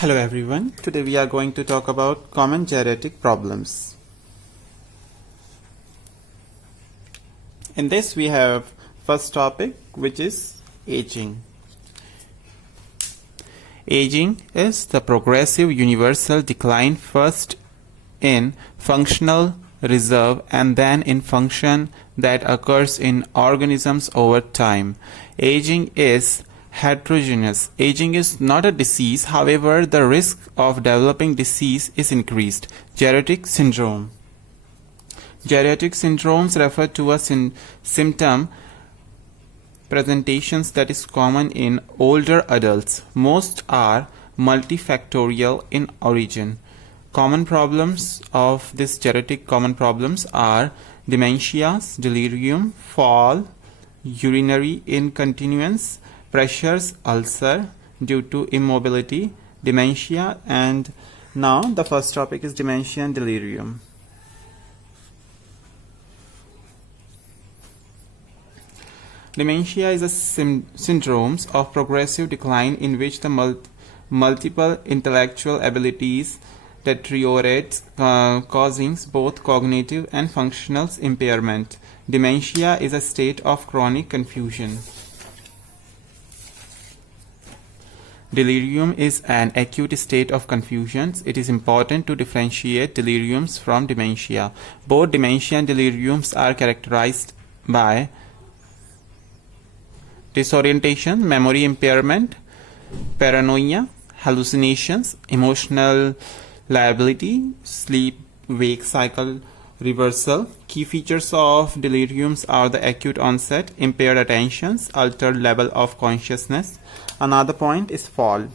Hello everyone, today we are going to talk about common geriatric problems. In this we have first topic, which is aging. Aging is the progressive universal decline, first in functional reserve and then in function, that occurs in organisms over time. Aging is heterogeneous. Aging is not a disease, however, the risk of developing disease is increased. Geriatric syndrome. Geriatric syndromes refer to a symptom presentations that is common in older adults. Most are multifactorial in origin. Common problems of this geriatric common problems are dementia, delirium, fall, urinary incontinence, pressures, ulcer due to immobility, dementia, and now the first topic is dementia and delirium. Dementia is a syndrome of progressive decline in which the multiple intellectual abilities deteriorate, causing both cognitive and functional impairment. Dementia is a state of chronic confusion. Delirium is an acute state of confusion. It is important to differentiate deliriums from dementia. Both dementia and deliriums are characterized by disorientation, memory impairment, paranoia, hallucinations, emotional lability, sleep-wake cycle reversal. Key features of deliriums are the acute onset, impaired attentions, altered level of consciousness. Another point is fall.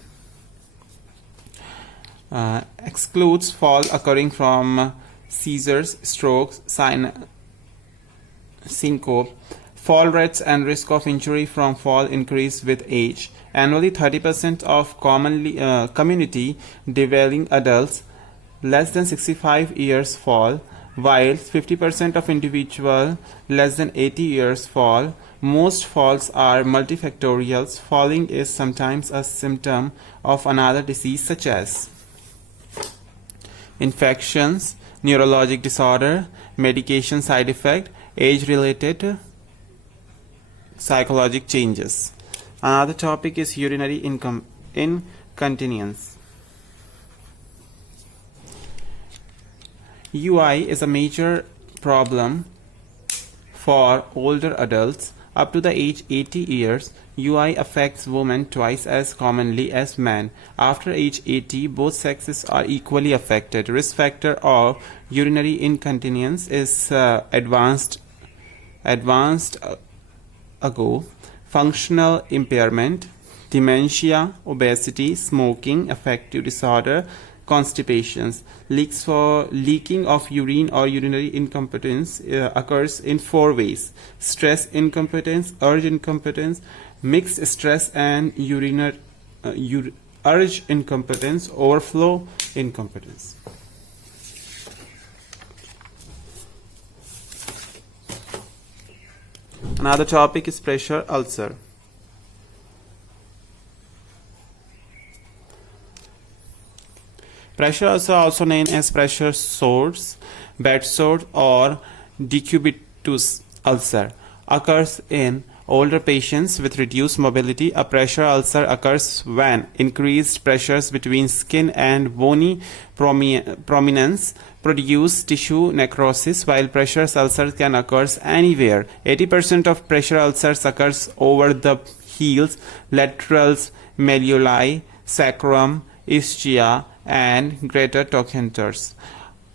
Excludes fall occurring from seizures, strokes, syncope. Fall rates and risk of injury from fall increase with age. Annually, 30% of community dwelling adults less than 65 years fall, while 50% of individuals less than 80 years fall. Most falls are multifactorial. Falling is sometimes a symptom of another disease such as infections, neurologic disorder, medication side effect, age-related psychological changes. Another topic is urinary incontinence. UI is a major problem for older adults. Up to the age 80 years, UI affects women twice as commonly as men. After age 80, both sexes are equally affected. Risk factor of urinary incontinence is advanced ago, functional impairment, dementia, obesity, smoking, affective disorder, constipations. Leaking of urine or urinary incompetence occurs in 4 ways: stress incompetence, urge incompetence, mixed stress and urge incompetence, overflow incompetence. Another topic is pressure ulcer. Pressure ulcer, also known as pressure sores, bed sores, or decubitus ulcer, occurs in older patients with reduced mobility. A pressure ulcer occurs when increased pressures between skin and bony prominence produce tissue necrosis, while pressure ulcers can occur anywhere. 80% of pressure ulcers occurs over the heels, laterals, malleoli, sacrum, ischia, and greater trochanters.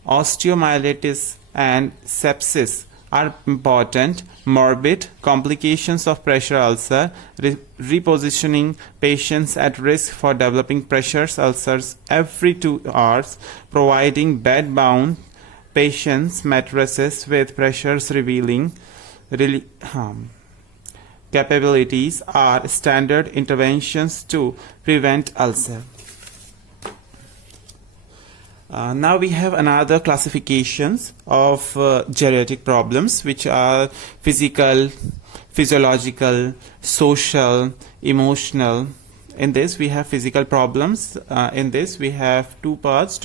Osteomyelitis and sepsis are important. Morbid complications of pressure ulcer, repositioning patients at risk for developing pressure ulcers every 2 hours, providing bed-bound patients mattresses with pressures revealing capabilities are standard interventions to prevent ulcer. Now we have another classifications of geriatric problems, which are physical, physiological, social, emotional, In this we have physical problems. In this we have two parts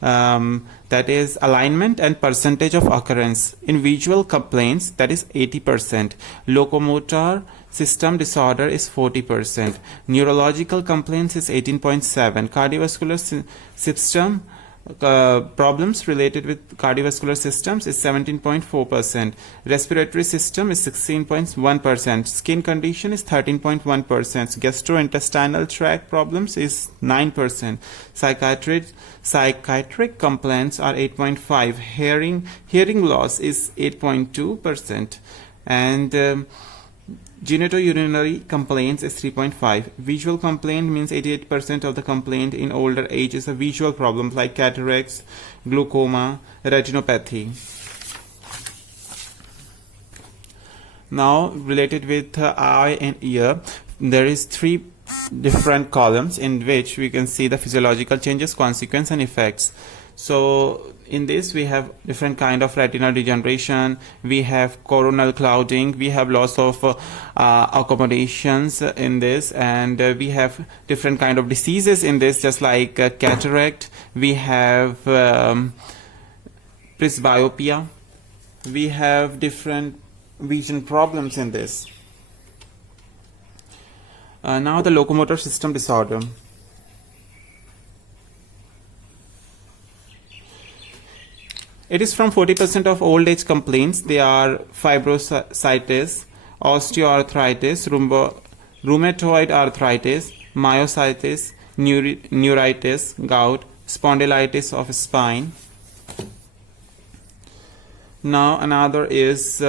that is alignment and percentage of occurrence. In visual complaints, that is 80%. Locomotor system disorder is 40%. Neurological complaints is 18.7. Cardiovascular system problems related with cardiovascular systems is 17.4%. Respiratory system is 16.1%. Skin condition is 13.1%. Gastrointestinal tract problems is 9%. Psychiatric complaints are 8.5. Hearing loss is 8.2%. And genitourinary complaints is 3.5. Visual complaint means 88% of the complaint in older age is a visual problem like cataracts, glaucoma, retinopathy. Now related with eye and ear, there is 3 different columns in which we can see the physiological changes, consequence and effects. So in this we have different kind of retinal degeneration, we have coronal clouding, we have loss of accommodations in this, and we have different kind of diseases in this, just like cataract, we have presbyopia, we have different vision problems in this. Now the locomotor system disorder. It is from 40% of old age complaints. They are fibrositis, osteoarthritis, rheumatoid arthritis, myositis, neuritis, gout, spondylitis of spine. Now another is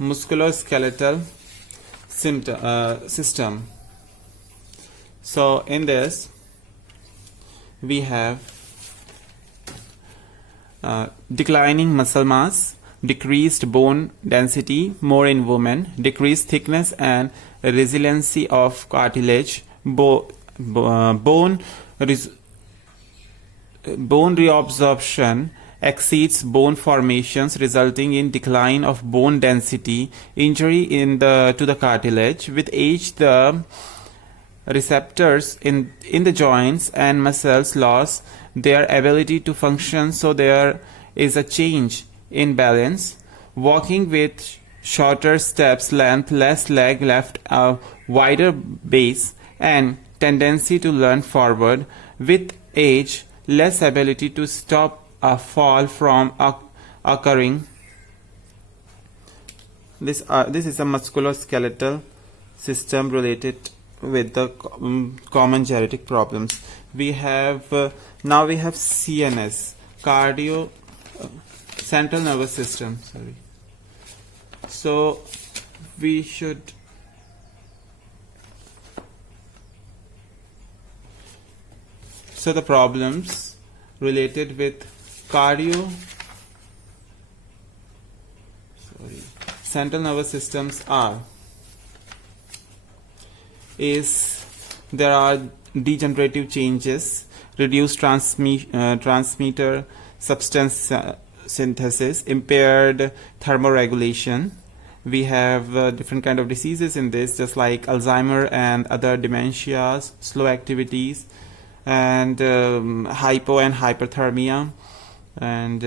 musculoskeletal system. So in this we have declining muscle mass, decreased bone density, more in women, decreased thickness and resiliency of cartilage, bone reabsorption exceeds bone formations, resulting in decline of bone density, injury to the cartilage. With age, the receptors in the joints and muscles lose their ability to function, so there is a change in balance. Walking with shorter steps length, less leg left, a wider base, and tendency to lean forward. With age, less ability to stop a fall from occurring. This is a musculoskeletal system related with the common geriatric problems. We have now we have CNS, central nervous system. Sorry. So we should the problems related with central nervous systems there are degenerative changes, reduced transmitter substance synthesis, impaired thermoregulation. We have different kind of diseases in this, just like Alzheimer and other dementias, slow activities, and hypo and hyperthermia, and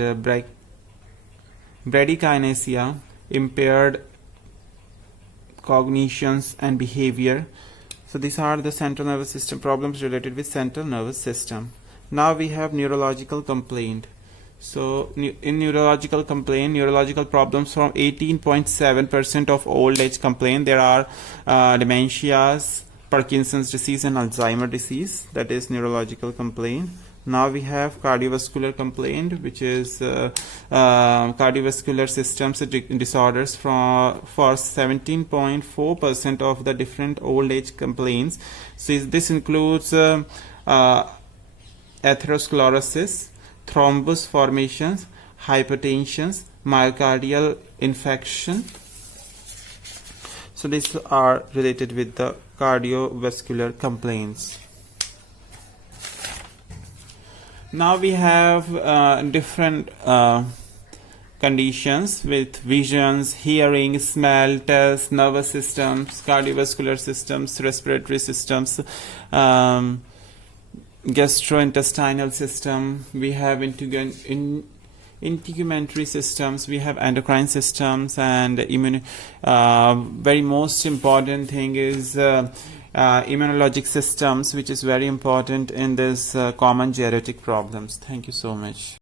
bradykinesia, impaired cognitions and behavior. So these are the central nervous system problems related with central nervous system. Now we have neurological complaint. So in neurological complaint, neurological problems from 18.7% of old age complaint. There are dementias, Parkinson's disease and Alzheimer disease. That is neurological complaint. Now we have cardiovascular complaint, which is cardiovascular systems disorders for 17.4% of the different old age complaints. So this includes atherosclerosis, thrombus formations, hypertension, myocardial infarction. So these are related with the cardiovascular complaints. Now we have different conditions with visions, hearing, smell, taste, nervous systems, cardiovascular systems, respiratory systems, gastrointestinal system. We have integumentary systems, we have endocrine systems, and very most important thing is immunologic systems, which is very important in this common geriatric problems. Thank you so much.